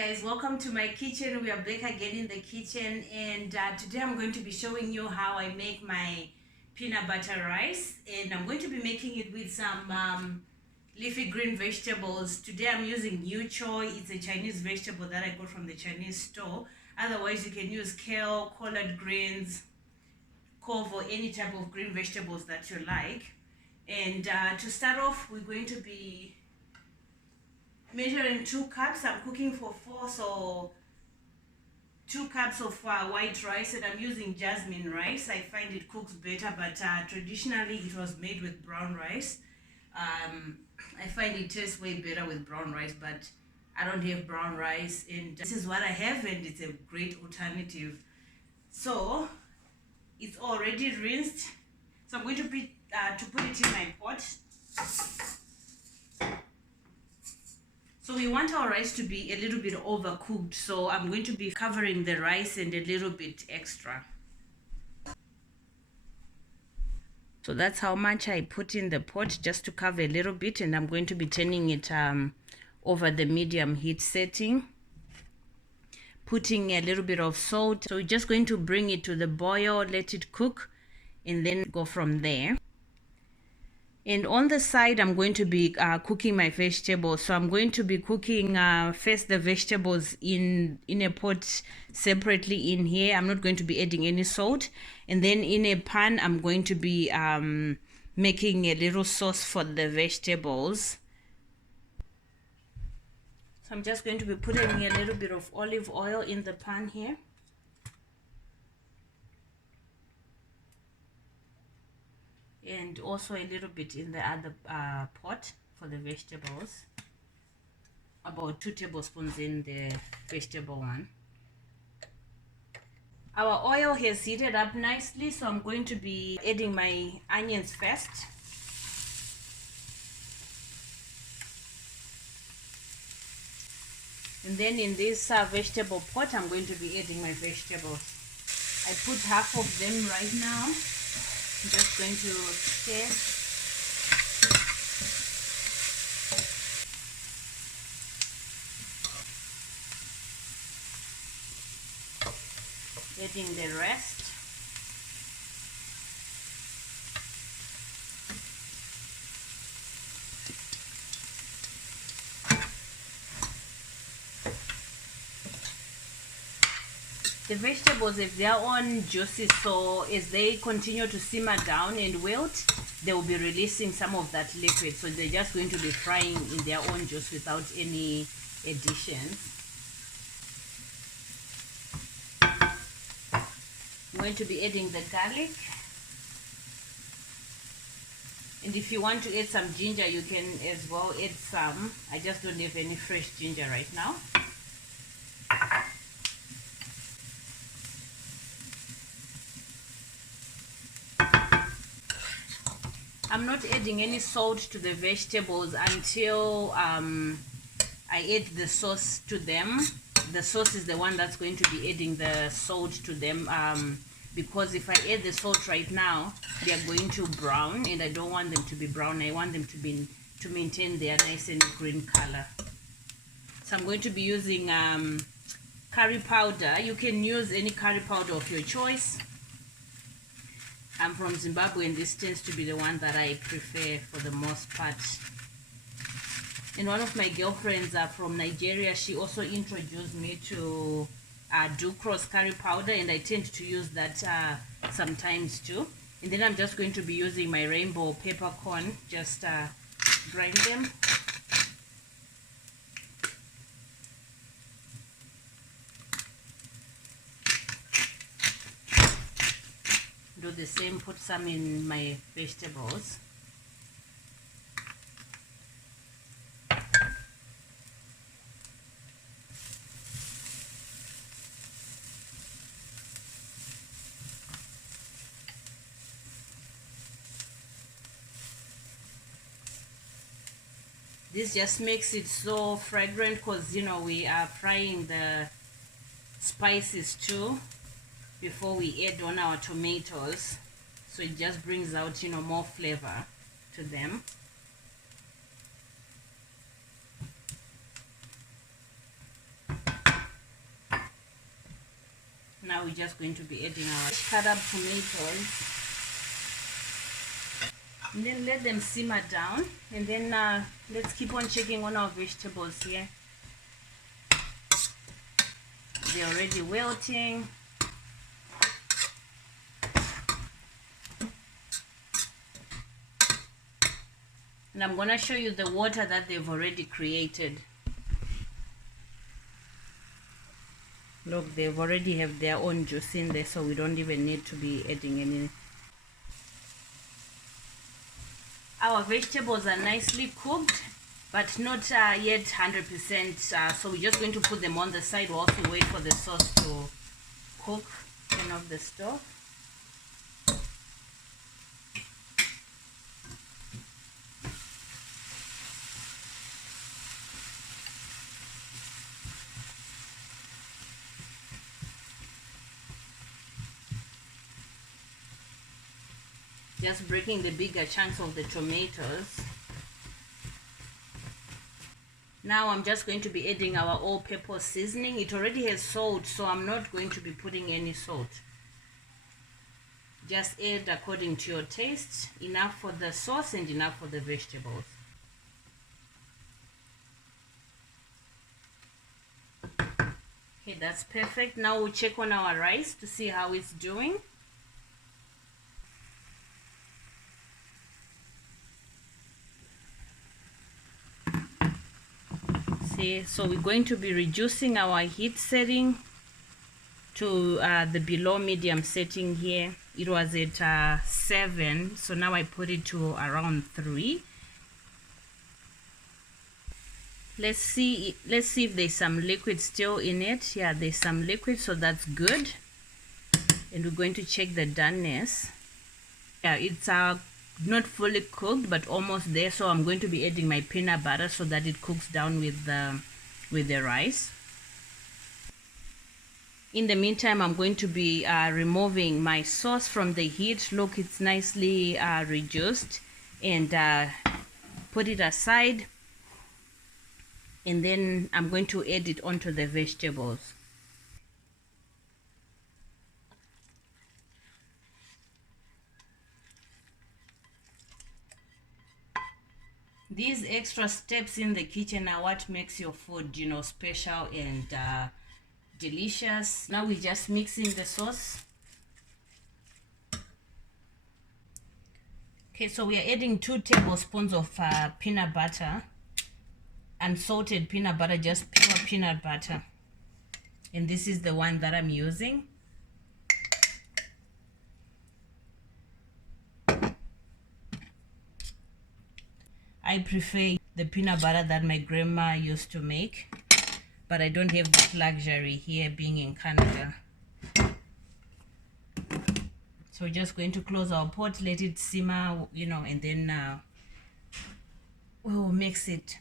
guys, welcome to my kitchen. We are back again in the kitchen, and today I'm going to be showing you how I make my peanut butter rice, and I'm going to be making it with some leafy green vegetables. Today I'm using Yu Choy. It's a Chinese vegetable that I got from the Chinese store. Otherwise you can use kale, collard greens, clove, or any type of green vegetables that you like. And to start off, we're going to be measuring 2 cups. I'm cooking for 4, so 2 cups of white rice, and I'm using Jasmine rice. I find it cooks better, but traditionally it was made with brown rice. I find it tastes way better with brown rice, but I don't have brown rice, and this is what I have, and it's a great alternative. So it's already rinsed, so I'm going to put it in my pot. So we want our rice to be a little bit overcooked, so I'm going to be covering the rice and a little bit extra. So that's how much I put in the pot, just to cover a little bit, and I'm going to be turning it over the medium heat setting. Putting a little bit of salt. So we're just going to bring it to the boil, let it cook, and then go from there. And on the side, I'm going to be cooking my vegetables. So I'm going to be cooking first the vegetables in a pot separately in here. I'm not going to be adding any salt. And then in a pan, I'm going to be making a little sauce for the vegetables. So I'm just going to be putting a little bit of olive oil in the pan here. And also a little bit in the other pot for the vegetables. About 2 tablespoons in the vegetable one. Our oil has heated up nicely, so I'm going to be adding my onions first. And then in this vegetable pot, I'm going to be adding my vegetables. I put half of them right now. I'm just going to stir. Adding the rest. The vegetables have their own juices, so as they continue to simmer down and wilt, they will be releasing some of that liquid. So they're just going to be frying in their own juice without any additions. I'm going to be adding the garlic. And if you want to add some ginger, you can as well add some. I just don't have any fresh ginger right now. I'm not adding any salt to the vegetables until I add the sauce to them. The sauce is the one that's going to be adding the salt to them, because if I add the salt right now, they are going to brown, and I don't want them to be brown. I want them to maintain their nice and green color. So I'm going to be using curry powder. You can use any curry powder of your choice. I'm from Zimbabwe, and this tends to be the one that I prefer for the most part. And one of my girlfriends are from Nigeria. She also introduced me to cross curry powder, and I tend to use that sometimes too. And then I'm just going to be using my rainbow peppercorn, just grind them. Do the same, put some in my vegetables. This just makes it so fragrant, because you know we are frying the spices too before we add on our tomatoes, so it just brings out, you know, more flavor to them. Now we're just going to be adding our cut up tomatoes, and then let them simmer down, and then let's keep on checking on our vegetables here. They're already wilting. And I'm gonna show you the water that they've already created. Look, they've already have their own juice in there, so we don't even need to be adding any. Our vegetables are nicely cooked, but not yet 100%, so we're just going to put them on the side while we wait for the sauce to cook. Turn off the stove. Just breaking the bigger chunks of the tomatoes. Now I'm just going to be adding our all-purpose seasoning. It already has salt, so I'm not going to be putting any salt. Just add according to your taste, enough for the sauce and enough for the vegetables. Okay, that's perfect. Now we'll check on our rice to see how it's doing. So we're going to be reducing our heat setting to the below medium setting here. It was at 7, so now I put it to around 3. Let's see if there's some liquid still in it. Yeah, there's some liquid, so that's good. And we're going to check the doneness. Yeah, it's not fully cooked but almost there, so I'm going to be adding my peanut butter so that it cooks down with the rice. In the meantime, I'm going to be removing my sauce from the heat. Look, it's nicely reduced, and put it aside, and then I'm going to add it onto the vegetables. These extra steps in the kitchen are what makes your food, you know, special and delicious. Now we're just mixing the sauce. Okay, so we are adding 2 tablespoons of peanut butter, unsalted peanut butter, just pure peanut butter. And this is the one that I'm using. I prefer the peanut butter that my grandma used to make, but I don't have that luxury here being in Canada. So we're just going to close our pot, let it simmer, you know, and then we'll mix it.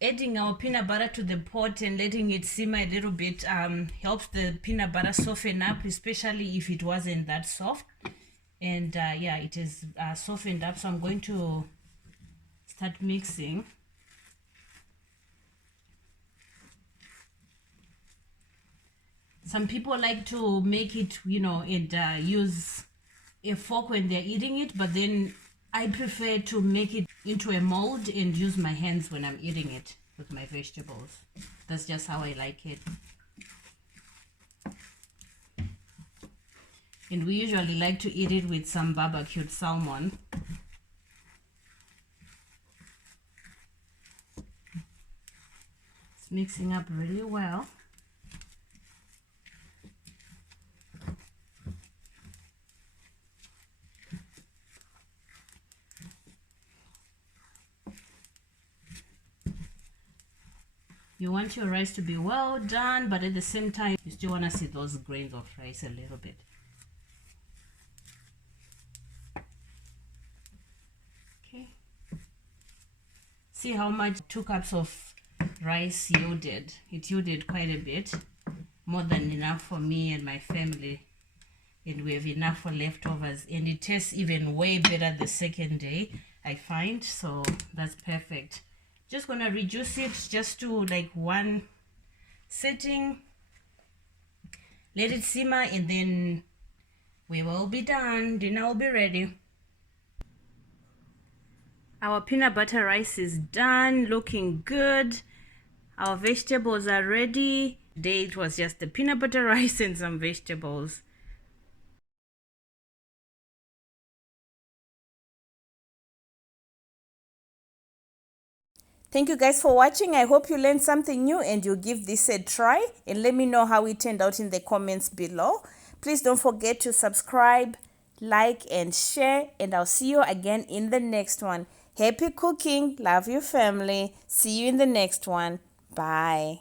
Adding our peanut butter to the pot and letting it simmer a little bit helps the peanut butter soften up, especially if it wasn't that soft. And yeah, it is softened up, so I'm going to start mixing. Some people like to make it, you know, and use a fork when they're eating it, but then I prefer to make it into a mold and use my hands when I'm eating it with my vegetables. That's just how I like it. And we usually like to eat it with some barbecued salmon. It's mixing up really well. You want your rice to be well done, but at the same time, you still want to see those grains of rice a little bit. See how much 2 cups of rice yielded. It yielded quite a bit, more than enough for me and my family, and we have enough for leftovers, and it tastes even way better the second day, I find. So that's perfect. Just gonna reduce it just to like 1 sitting. Let it simmer and then we will be done. Dinner will be ready. Our peanut butter rice is done, looking good. Our vegetables are ready. Today it was just the peanut butter rice and some vegetables. Thank you guys for watching. I hope you learned something new and you give this a try, and let me know how it turned out in the comments below. Please don't forget to subscribe, like and share, and I'll see you again in the next one. Happy cooking. Love your family. See you in the next one. Bye.